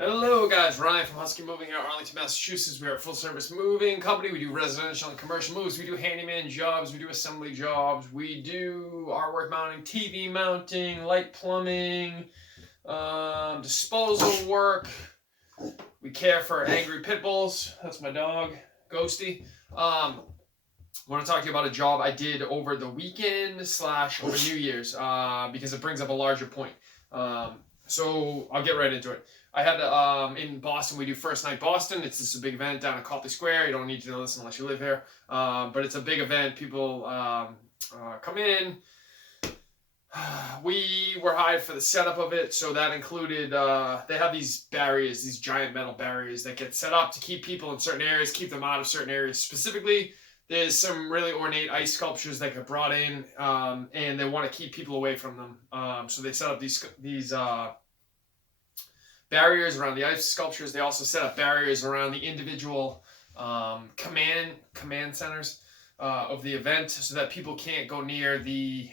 Hello guys, Ryan from Husky Moving here, Arlington, Massachusetts. We are a full service moving company. We do residential and commercial moves. We do handyman jobs. We do assembly jobs. We do artwork mounting, TV mounting, light plumbing, disposal work. We care for angry pit bulls. That's my dog, Ghosty. I want to talk to you about a job I did over the weekend / over New Year's because it brings up a larger point. So I'll get right into it. I had in Boston, we do First Night Boston. It's just a big event down at Copley Square. You don't need to know this unless you live here. But it's a big event. People come in. We were hired for the setup of it, so that included they have these barriers, these giant metal barriers that get set up to keep people in certain areas, keep them out of certain areas. Specifically, there's some really ornate ice sculptures that get brought in, and they want to keep people away from them. So they set up these barriers around the ice sculptures. They also set up barriers around the individual command centers of the event, so that people can't go near the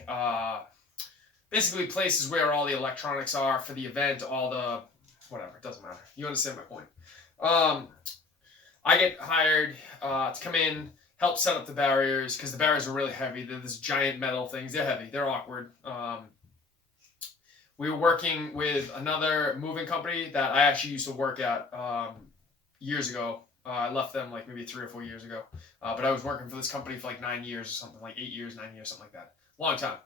basically places where all the electronics are for the event, all the whatever. It doesn't matter. You understand my point. I get hired to come in, help set up the barriers, because the barriers are really heavy. They're this giant metal things. They're heavy. They're awkward. We were working with another moving company that I actually used to work at years ago. I left them like maybe 3 or 4 years ago. But I was working for this company for like 9 years or something, like 8 years, 9 years, something like that. Long time.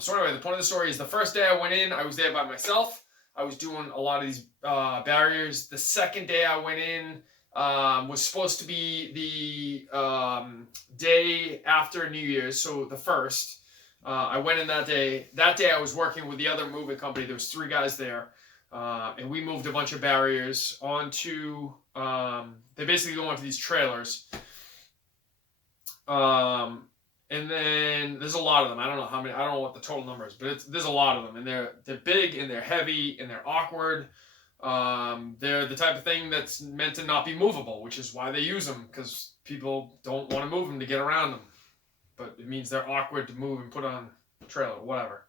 So anyway, the point of the story is the first day I went in, I was there by myself. I was doing a lot of these barriers. The second day I went in was supposed to be the day after New Year's, so the first. I went in that day. That day I was working with the other moving company. There was 3 guys there, and we moved a bunch of barriers onto. They basically go onto these trailers, and then there's a lot of them. I don't know how many. I don't know what the total number is, but there's a lot of them, and they're big and they're heavy and they're awkward. They're the type of thing that's meant to not be movable, which is why they use them, because people don't want to move them to get around them. But it means they're awkward to move and put on a trailer, whatever.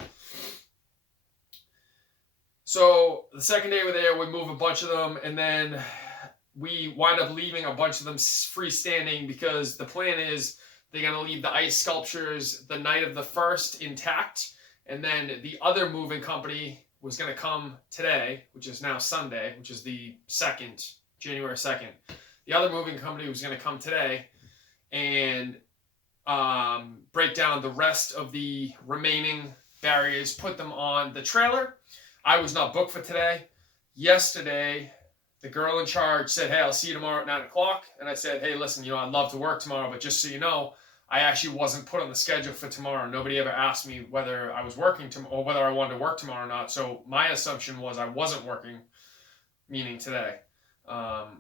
So the second day we're there, we move a bunch of them, and then we wind up leaving a bunch of them freestanding, because the plan is they're going to leave the ice sculptures the night of the first intact, and then the other moving company was going to come today, which is now Sunday, which is the 2nd, January 2nd. The other moving company was going to come today and break down the rest of the remaining barriers, put them on the trailer. I was not booked for today. Yesterday, the girl in charge said, "Hey, I'll see you tomorrow at 9 o'clock. And I said, "Hey, listen, I'd love to work tomorrow, but just so you know, I actually wasn't put on the schedule for tomorrow. Nobody ever asked me whether I was working or whether I wanted to work tomorrow or not. So my assumption was I wasn't working, meaning today."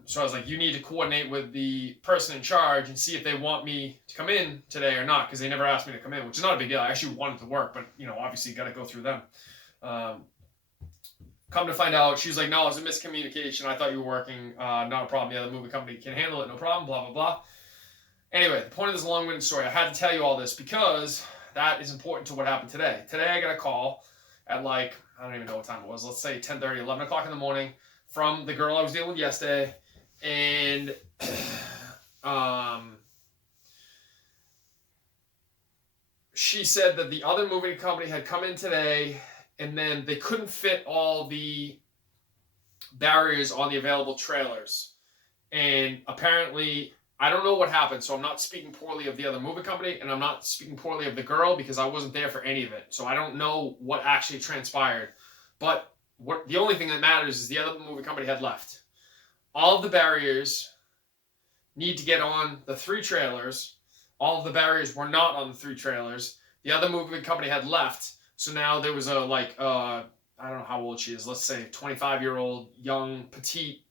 So I was like, "You need to coordinate with the person in charge and see if they want me to come in today or not," because they never asked me to come in, which is not a big deal. I actually wanted to work, but obviously you got to go through them. Come to find out, she was like, "No, it's a miscommunication. I thought you were working. Not a problem. The other movie company can handle it. No problem. Blah blah blah." Anyway, the point of this long-winded story, I had to tell you all this because that is important to what happened today. Today I got a call at I don't even know what time it was. Let's say 10:30, 11 o'clock in the morning, from the girl I was dealing with yesterday, and she said that the other moving company had come in today, and then they couldn't fit all the barriers on the available trailers. And apparently, I don't know what happened, so I'm not speaking poorly of the other moving company, and I'm not speaking poorly of the girl because I wasn't there for any of it. So I don't know what actually transpired. But the only thing that matters is the other moving company had left. All of the barriers need to get on the 3 trailers. All of the barriers were not on the 3 trailers. The other moving company had left. So now there was I don't know how old she is, let's say 25-year-old, young, petite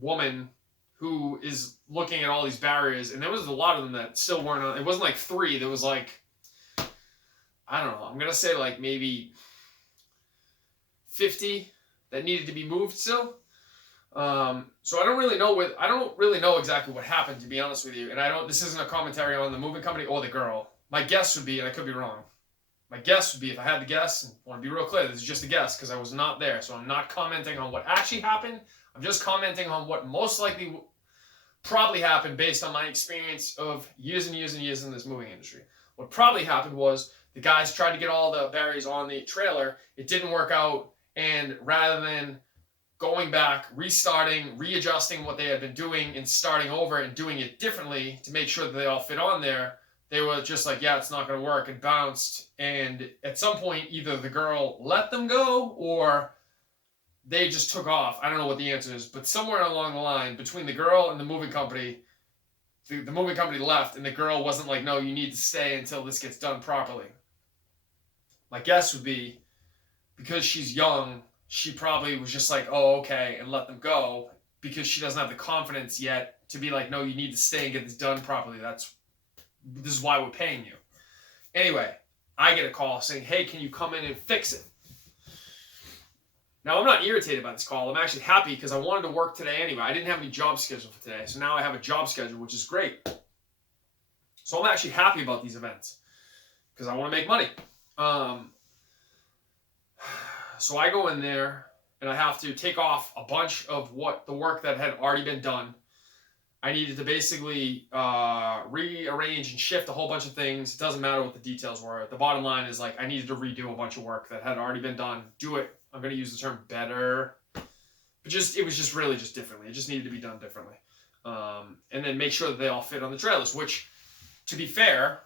woman who is looking at all these barriers, and there was a lot of them that still weren't on. It wasn't like 3. There was I don't know. I'm going to say maybe 50 that needed to be moved still. So I don't really know exactly what happened, to be honest with you. And this isn't a commentary on the moving company or the girl. My guess would be, and I could be wrong, My guess would be, if I had to guess, and I want to be real clear, this is just a guess because I was not there, so I'm not commenting on what actually happened. I'm just commenting on what most likely probably happened based on my experience of years and years and years in this moving industry. What probably happened was the guys tried to get all the berries on the trailer. It didn't work out, and rather than going back, restarting, readjusting what they had been doing, and starting over and doing it differently to make sure that they all fit on there, they were just like, yeah, it's not going to work, and bounced. And at some point, either the girl let them go or they just took off. I don't know what the answer is, but somewhere along the line, between the girl and the moving company, the moving company left, and the girl wasn't like, no, you need to stay until this gets done properly. My guess would be, because she's young, she probably was just like, oh, okay, and let them go, because she doesn't have the confidence yet to be like, no, you need to stay and get this done properly. This is why we're paying you. Anyway, I get a call saying, hey, can you come in and fix it? Now, I'm not irritated by this call. I'm actually happy because I wanted to work today anyway. I didn't have any job schedule for today, so now I have a job schedule, which is great. So I'm actually happy about these events because I want to make money. So I go in there and I have to take off a bunch of the work that had already been done. I needed to basically rearrange and shift a whole bunch of things. It doesn't matter what the details were. The bottom line is, like, I needed to redo a bunch of work that had already been done. Do it. I'm going to use the term better. But it was just really just differently. It just needed to be done differently. And then make sure that they all fit on the trailers, which, to be fair,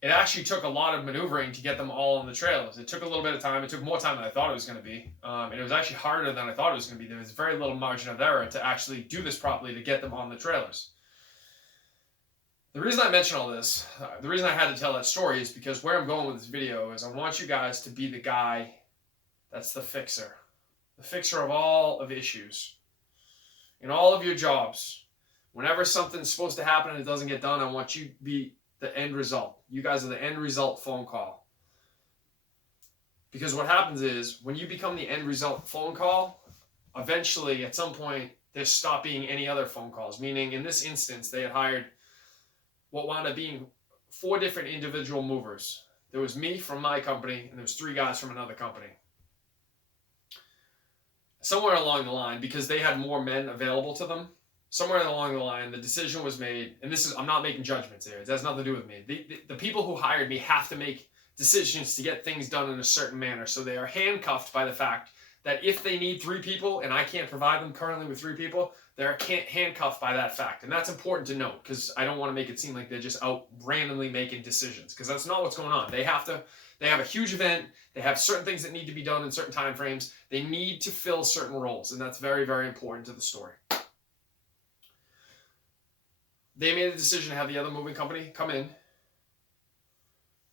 it actually took a lot of maneuvering to get them all on the trailers. It took a little bit of time. It took more time than I thought it was going to be. And it was actually harder than I thought it was going to be. There was very little margin of error to actually do this properly to get them on the trailers. The reason I mention all this, the reason I had to tell that story is because where I'm going with this video is I want you guys to be the guy that's the fixer of all of issues. In all of your jobs, whenever something's supposed to happen and it doesn't get done, I want you to be the end result. You guys are the end result phone call. Because what happens is, when you become the end result phone call, eventually, at some point, there stop being any other phone calls. Meaning, in this instance, they had hired what wound up being 4 different individual movers. There was me from my company, and there was 3 guys from another company. Somewhere along the line, because they had more men available to them, somewhere along the line, the decision was made, and I'm not making judgments here. It has nothing to do with me. The people who hired me have to make decisions to get things done in a certain manner. So they are handcuffed by the fact that if they need 3 people, and I can't provide them currently with 3 people, they're handcuffed by that fact. And that's important to note, because I don't want to make it seem like they're just out randomly making decisions, because that's not what's going on. They have a huge event. They have certain things that need to be done in certain time frames. They need to fill certain roles, and that's very, very important to the story. They made a decision to have the other moving company come in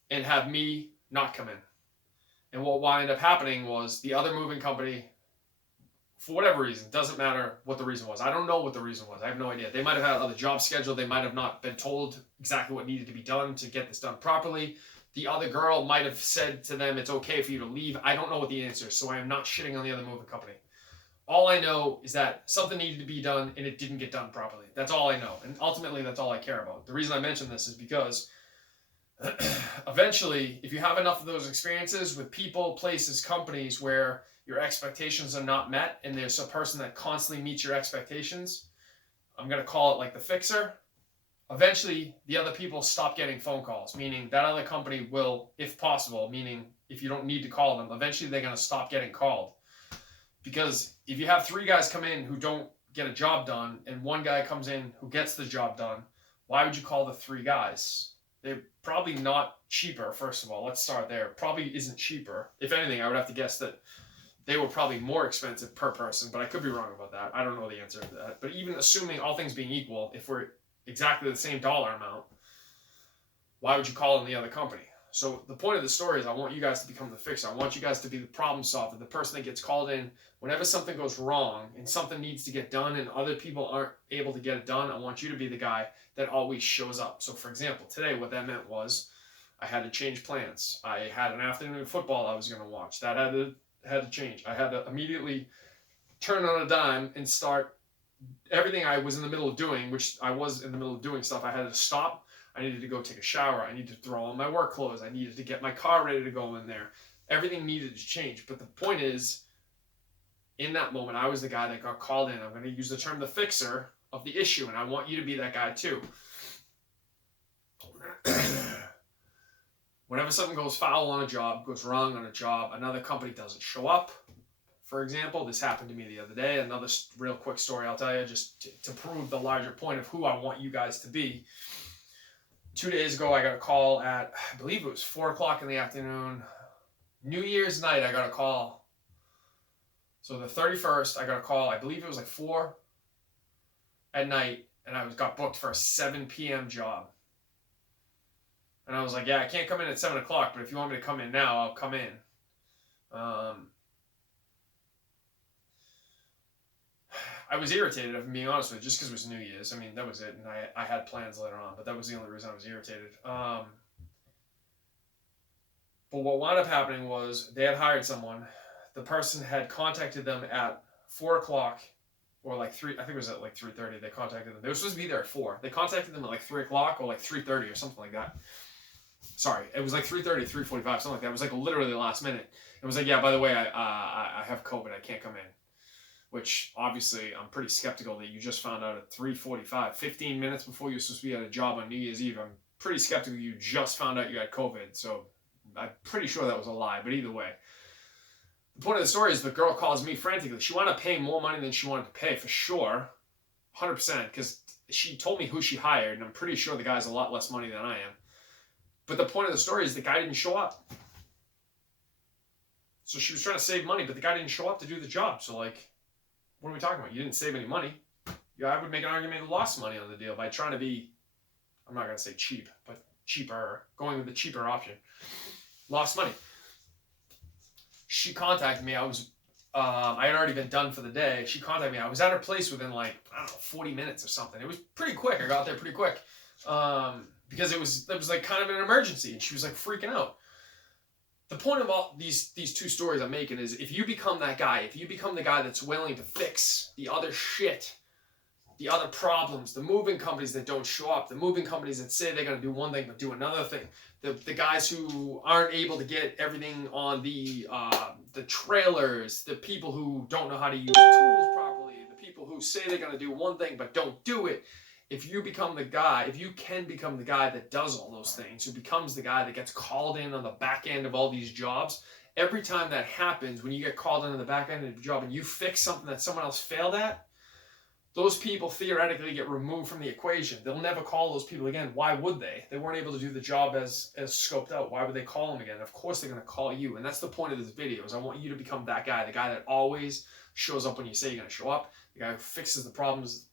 and have me not come in. And what wound up happening was the other moving company, for whatever reason, doesn't matter what the reason was. I don't know what the reason was. I have no idea. They might have had other jobs scheduled. They might have not been told exactly what needed to be done to get this done properly. The other girl might have said to them, it's okay for you to leave. I don't know what the answer is, so I am not shitting on the other moving company. All I know is that something needed to be done and it didn't get done properly. That's all I know. And ultimately, that's all I care about. The reason I mention this is because eventually, if you have enough of those experiences with people, places, companies where your expectations are not met and there's a person that constantly meets your expectations, I'm going to call it like the fixer. Eventually, the other people stop getting phone calls, meaning that other company will, if possible, meaning if you don't need to call them, eventually they're going to stop getting called. Because if you have 3 guys come in who don't get a job done and 1 guy comes in who gets the job done, why would you call the 3 guys? They're probably not cheaper, first of all. Let's start there. Probably isn't cheaper. If anything, I would have to guess that they were probably more expensive per person, but I could be wrong about that. I don't know the answer to that. But even assuming all things being equal, if we're exactly the same dollar amount, why would you call in the other company? So the point of the story is I want you guys to become the fixer. I want you guys to be the problem solver, the person that gets called in whenever something goes wrong and something needs to get done and other people aren't able to get it done. I want you to be the guy that always shows up. So for example, today what that meant was I had to change plans. I had an afternoon football I was going to watch. That had to change. I had to immediately turn on a dime and start everything I was in the middle of doing, which I was in the middle of doing stuff. I had to stop. I needed to go take a shower. I needed to throw on my work clothes. I needed to get my car ready to go in there. Everything needed to change. But the point is, in that moment, I was the guy that got called in. I'm going to use the term the fixer of the issue, and I want you to be that guy too. Whenever something goes foul on a job, goes wrong on a job, another company doesn't show up. For example, this happened to me the other day. Another real quick story I'll tell you just to prove the larger point of who I want you guys to be. 2 days ago, I got a call at, I believe it was 4 o'clock in the afternoon. New Year's night, I got a call. So the 31st, I got a call. I believe it was like 4 at night, and I got booked for a 7 p.m. job. And I was like, yeah, I can't come in at 7 o'clock, but if you want me to come in now, I'll come in. I was irritated, if I'm being honest with you, just because it was New Year's. I mean, that was it, and I had plans later on, but that was the only reason I was irritated. But what wound up happening was they had hired someone. The person had contacted them at 4 o'clock, or like 3, I think it was at like 3:30. They contacted them. They were supposed to be there at 4. They contacted them at like 3 o'clock or like 3:30 or something like that. Sorry, it was like 3:30, 3:45, something like that. It was like literally last minute. It was like, yeah, by the way, I have COVID. I can't come in. Which, obviously, I'm pretty skeptical that you just found out at 3:45, 15 minutes before you're supposed to be at a job on New Year's Eve. I'm pretty skeptical you just found out you had COVID. So I'm pretty sure that was a lie. But either way, the point of the story is the girl calls me frantically. She wound up paying more money than she wanted to pay, for sure. 100%. Because she told me who she hired. And I'm pretty sure the guy's a lot less money than I am. But the point of the story is the guy didn't show up. So she was trying to save money, but the guy didn't show up to do the job. So, like, what are we talking about? You didn't save any money. Yeah, I would make an argument you lost money on the deal by trying to be, I'm not going to say cheap, but cheaper. Going with the cheaper option. Lost money. She contacted me. I had already been done for the day. She contacted me. I was at her place within like, I don't know, 40 minutes or something. It was pretty quick. I got there pretty quick. Because it was like kind of an emergency, and she was like freaking out. The point of all these 2 stories I'm making is if you become that guy, if you become the guy that's willing to fix the other shit, the other problems, the moving companies that don't show up, the moving companies that say they're going to do one thing but do another thing, the guys who aren't able to get everything on the trailers, the people who don't know how to use tools properly, the people who say they're going to do one thing but don't do it. If you become the guy, if you can become the guy that does all those things, who becomes the guy that gets called in on the back end of all these jobs, every time that happens, when you get called in on the back end of the job and you fix something that someone else failed at, those people theoretically get removed from the equation. They'll never call those people again. Why would they? They weren't able to do the job as scoped out. Why would they call them again? Of course they're going to call you. And that's the point of this video, is I want you to become that guy, the guy that always shows up when you say you're going to show up, the guy who fixes the problems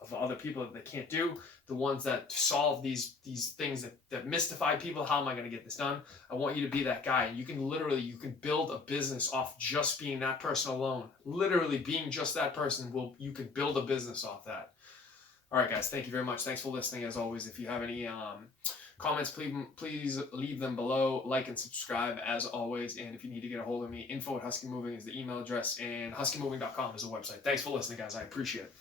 of other people that they can't do, the ones that solve these things that mystify people. How am I going to get this done? I want you to be that guy. And you can build a business off just being that person alone. Literally being just that person, you can build a business off that. All right, guys, thank you very much. Thanks for listening. As always, if you have any comments, please leave them below. Like and subscribe as always. And if you need to get a hold of me, info@huskymoving is the email address, and huskymoving.com is the website. Thanks for listening, guys. I appreciate it.